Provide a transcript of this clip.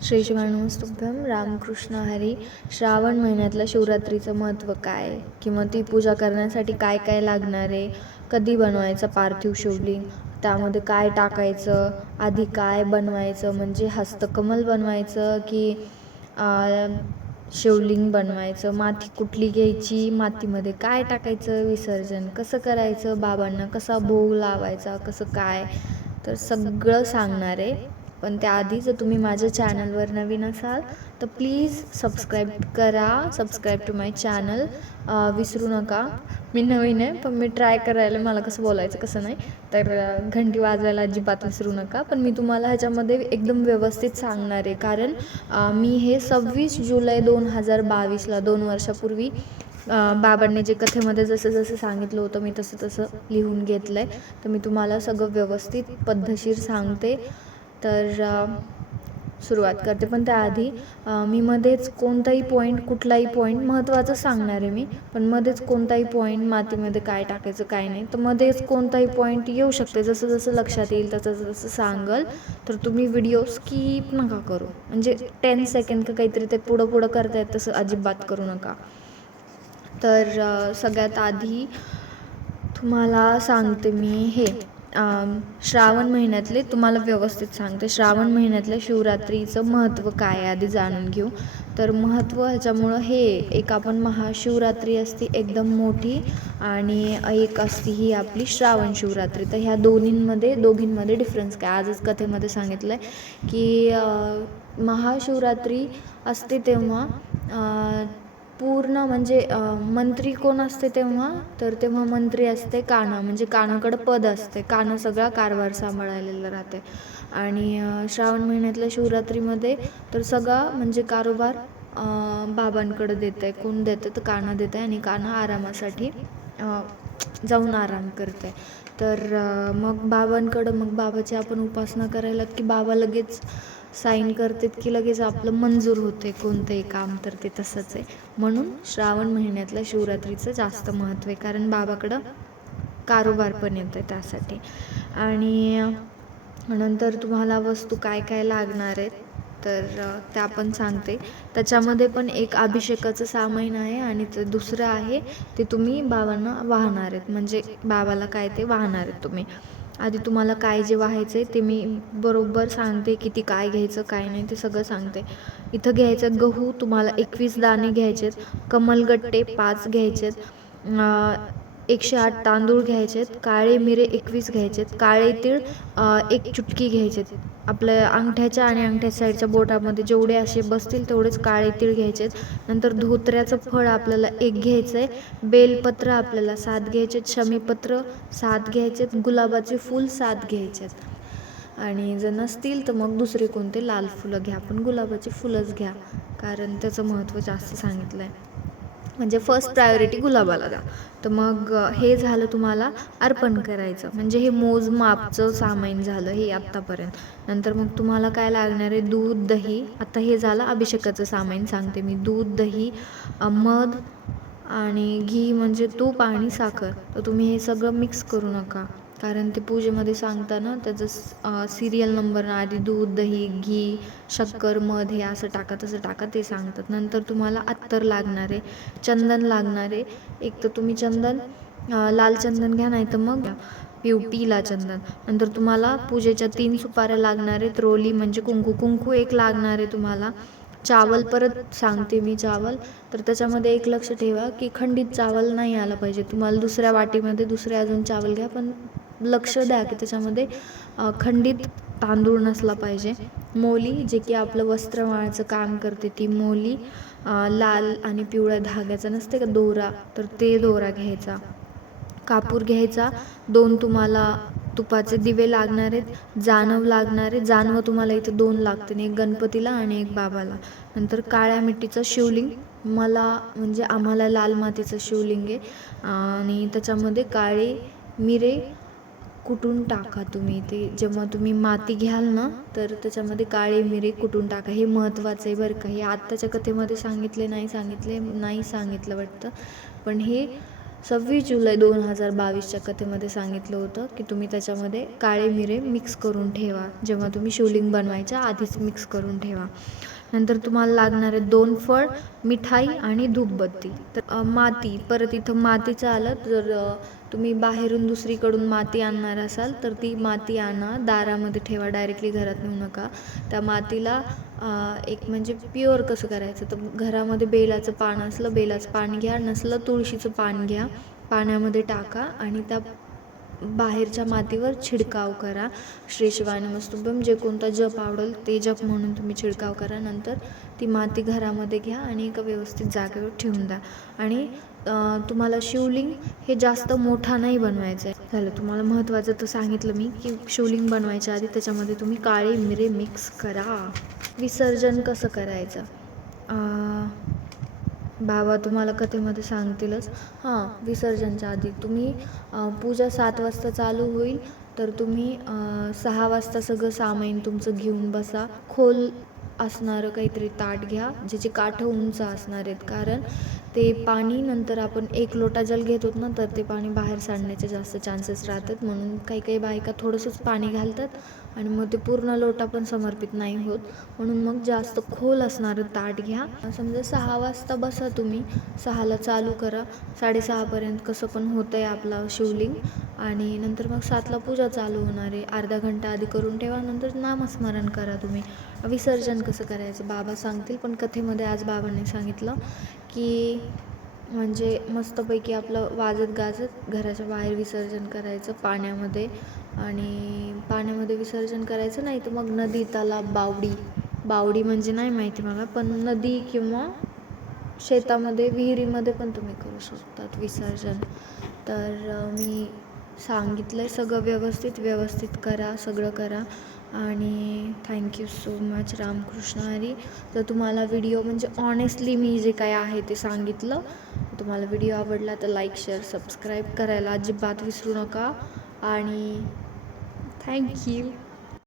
श्री शिवाणुस्तुभ्यम रामकृष्ण हरी. श्रावण महिन्यातल्या शिवरात्रीचं महत्त्व काय, किंवा ती पूजा करण्यासाठी काय काय लागणार आहे, कधी बनवायचं पार्थिव शिवलिंग, त्यामध्ये काय टाकायचं, आधी काय बनवायचं, म्हणजे हस्तकमल बनवायचं की शिवलिंग बनवायचं, माती कुठली घ्यायची, मातीमध्ये काय टाकायचं, विसर्जन कसं करायचं, बाबांना कसा भोग लावायचा, कसं काय, तर सगळं सांगणार आहे. पण त्याआधी जर तुम्ही माझ्या चॅनलवर नवीन असाल तर प्लीज सबस्क्राईब करा. सबस्क्राईब टू माय चॅनल विसरू नका. मी नवीन आहे पण मी ट्राय करायला, मला कसं बोलायचं कसं नाही, तर घंटी वाजवायला अजिबात विसरू नका. पण मी तुम्हाला ह्याच्यामध्ये एकदम व्यवस्थित सांगणार आहे, कारण मी हे 26 जुलै 2022ला 2 वर्षापूर्वी बाबांनी जे कथेमध्ये जसं जसं सांगितलं होतं मी तसं तसं लिहून घेतलं आहे. तर मी तुम्हाला सगळं व्यवस्थित पद्धतशीर सांगते. तर सुरुवात करते. पण त्याआधी मी मध्येच कोणताही पॉईंट, कुठलाही पॉईंट महत्त्वाचं सांगणार आहे मी, पण मध्येच कोणताही पॉईंट मातीमध्ये काय टाकायचं काय नाही, तर मध्येच कोणताही पॉईंट येऊ शकते. जसं जसं लक्षात येईल तसं जसं सांगल. तर तुम्ही व्हिडिओ स्किप नका करू, म्हणजे 10 सेकंड का काहीतरी ते पुढं पुढं करतायत तसं अजिबात करू नका. तर सगळ्यात आधी तुम्हाला सांगते मी हे श्रावण महिन्यातले, तुम्हाला व्यवस्थित सांगते श्रावण महिन्यातल्या शिवरात्रीचं महत्त्व काय आधी जाणून घेऊ. तर महत्त्व ह्याच्यामुळं हे, एक आपण महाशिवरात्री असते एकदम मोठी, आणि एक असती ही आपली श्रावण शिवरात्री. तर ह्या दोघींमध्ये डिफरन्स काय, आजच कथेमध्ये सांगितलं आहे की महाशिवरात्री असते तेव्हा पूर्ण म्हणजे मंत्री कोण असते तेव्हा, तर तेव्हा मंत्री असते कान्हा, म्हणजे कान्हाकडं पद असते, कान्हा सगळा कारभार सांभाळलेला राहते. आणि श्रावण महिन्यातल्या शिवरात्रीमध्ये तर सगळा म्हणजे कारोबार बाबांकडं देत आहे. कोण देतं तर कान्हा देत आहे, आणि कान्हा आरामासाठी जाऊन आराम करते. तर मग बाबांकडं, मग बाबाची आपण उपासना करायला की बाबा लगेच साईन करतात की लगेच आपलं मंजूर होते कोणतंही काम, तर ते तसंच आहे. म्हणून श्रावण महिन्यातल्या शिवरात्रीचं जास्त महत्त्व आहे, कारण बाबाकडं कारोबार पण येतो आहे त्यासाठी. आणि नंतर तुम्हाला वस्तू काय काय लागणार आहेत तर त्या पण सांगते. त्याच्यामध्ये पण एक अभिषेकाचं सामान आहे, आणि ते दुसरं आहे ते तुम्ही बाबांना वाहणार आहेत, म्हणजे बाबाला काय ते वाहणार आहेत तुम्ही. आधी तुम्हाला काय जे वाहायचं आहे ते मी बरोबर सांगते, किती काय घ्यायचं काय नाही ते सगळं सांगते. इथं घ्यायचं गहू तुम्हाला 21 दाणे घ्यायचेत, कमलगट्टे 5 घ्यायचेत, 108 तांदूळ घ्यायचेत, काळे मिरे 21 घ्यायचेत, काळे तीळ 1 चुटकी घ्यायचेत. आपल्या अंगठ्याच्या आणि अंगठ्या साईडच्या बोटामध्ये जेवढे असे बसतील तेवढेच काळे तीळ घ्यायचेत. नंतर धोत्र्याचं फळ आपल्याला 1 घ्यायचं आहे, बेलपत्र आपल्याला 7 घ्यायचेत, शमीपत्र 7 घ्यायचेत, गुलाबाचे फूल 7 घ्यायचेत. आणि जर नसतील तर मग दुसरे कोणते लाल फुलं घ्या, पण गुलाबाचे फुलंच घ्या, कारण त्याचं महत्त्व जास्त सांगितलं आहे, म्हणजे फर्स्ट प्रायोरिटी गुलाबाला द्या. तर मग हे झालं तुम्हाला अर्पण करायचं, म्हणजे हे मोजमापचं सामान झालं हे आत्तापर्यंत. नंतर मग तुम्हाला काय लागणार आहे, दूध दही. आता हे झालं अभिषेकाचं सामान सांगते मी. दूध दही, मध आणि घी म्हणजे तूप आणि साखर. तर तुम्ही हे सगळं मिक्स करू नका, कारण ते पूजेमध्ये सांगताना त्याचं सिरियल नंबर आधी दूध दही घी शक्कर मध हे असं टाका तसं टाका ते सांगतात. नंतर तुम्हाला अत्तर लागणार आहे, चंदन लागणार आहे. एक तर तुम्ही चंदन लाल चंदन घ्या, नाही तर मग पिवळा चंदन. नंतर तुम्हाला पूजेच्या 3 सुपाऱ्या लागणार आहेत, रोली म्हणजे कुंकू 1 लागणार आहे तुम्हाला. चावल परत सांगते मी, चावल तर त्याच्यामध्ये एक लक्ष ठेवा की खंडित चावल नाही आलं पाहिजे. तुम्हाला दुसऱ्या वाटीमध्ये दुसरे अजून चावल घ्या, पण लक्ष द्या की त्याच्यामध्ये खंडित तांदूळ नसला पाहिजे. मोली, जे की आपलं वस्त्रमाळाचं काम करते ती मोली, लाल आणि पिवळ्या धाग्याचा नसते का दोरा, तर ते दोरा घ्यायचा. कापूर घ्यायचा 2, तुम्हाला तुपाचे दिवे लागणार आहेत, जानव लागणार आहे. जानवं तुम्हाला इथं 2 लागते, एक गणपतीला आणि एक बाबाला. नंतर काळ्या मिट्टीचं शिवलिंग, म्हणजे आम्हाला लाल मातीचं शिवलिंग आहे, आणि त्याच्यामध्ये काळे मिरे कुटून टाका तुम्ही. ते जेव्हा तुम्ही माती घ्याल ना तर त्याच्यामध्ये काळे मिरे कुटून टाका, हे महत्त्वाचं आहे बरं का. हे आत्ताच्या कथेमध्ये नाही सांगितलं वाटतं, पण हे 26 जुलै 2022च्या कथेमध्ये सांगितलं होतं की तुम्ही त्याच्यामध्ये काळे मिरे मिक्स करून ठेवा. जेव्हा तुम्ही शिवलिंग बनवायच्या आधीच मिक्स करून ठेवा. नंतर तुम्हाला लागणारे 2 फळ, मिठाई आणि धूपबत्ती. तर माती, परत इथं मातीचं आलं तर तुम्ही बाहेरून दुसरीकडून माती आणणार असाल तर ती माती आणा, दारामध्ये ठेवा, डायरेक्टली घरात नेऊ नका. त्या मातीला एक म्हणजे प्युअर कसं करायचं, तर घरामध्ये बेलाचं पान असलं बेलाचं पान घ्या, नसलं तुळशीचं पान घ्या, पाण्यामध्ये टाका आणि त्या बाहेरच्या मातीवर छिडकाव करा. श्री शिवाय नमस्तुभ्यम जे कोणता जप आवडेल ते जप म्हणून तुम्ही छिडकाव करा. नंतर ती माती घरामध्ये घ्या आणि एका व्यवस्थित जागेवर ठेवून द्या. आणि तुम्हाला शिवलिंग हे जास्त मोठा नाही बनवायचं आहे. झालं, तुम्हाला महत्त्वाचं तर सांगितलं मी की शिवलिंग बनवायच्या आधी त्याच्यामध्ये तुम्ही काळे मिरे मिक्स करा. विसर्जन कसं करायचं बाबा तुम्हाला कथेमध्ये सांगतीलच. विसर्जनच्या आधी तुम्ही पूजा 7 वाजता चालू होईल तर तुम्ही 6 वाजता सगळं सामान तुमचं घेऊन बसा. खोल असणारं काहीतरी ताट घ्या ज्याचे काठं उंच असणार आहेत, कारण ते पाणी नंतर आपण 1 लोटा जल घेतो ना तर ते पाणी बाहेर सांडण्याचे जास्त चान्सेस राहतात. म्हणून काही काही बायका थोडंसंच पाणी घालतात आणि मग ते पूर्ण लोटा पण समर्पित नाही होत. म्हणून मग जास्त खोल असणारं ताट घ्या. समजा 6 वाजता बसा तुम्ही, 6ला चालू करा, 6:30पर्यंत कसं पण होतं आहे आपलं शिवलिंग. आणि नंतर मग 7ला पूजा चालू होणार आहे. अर्धा घंटा आधी करून ठेवा, नंतर नामस्मरण करा तुम्ही. विसर्जन कसं करायचं बाबा सांगतील, पण कथेमध्ये आज बाबांनी सांगितलं की म्हणजे मस्तपैकी आपलं वाजत गाजत घराच्या बाहेर विसर्जन करायचं पाण्यामध्ये. आणि पाण्यामध्ये विसर्जन करायचं नाही तर मग नदी, तलाव, बावडी म्हणजे नाही माहिती मला, पण नदी किंवा शेतामध्ये, विहिरीमध्ये पण तुम्ही करू शकतात विसर्जन. तर मी सांगितलं आहे सगळं व्यवस्थित करा, सगळं करा. आणि thank you so much. Ramakrishna Hari. तर तुम्हाला व्हिडिओ म्हणजे ऑनेस्टली मी जे काय आहे ते सांगितलं. तुम्हाला व्हिडिओ आवडला तर लाईक, शेअर, सबस्क्राईब करायला अजिबात विसरू नका. आणि थँक्यू.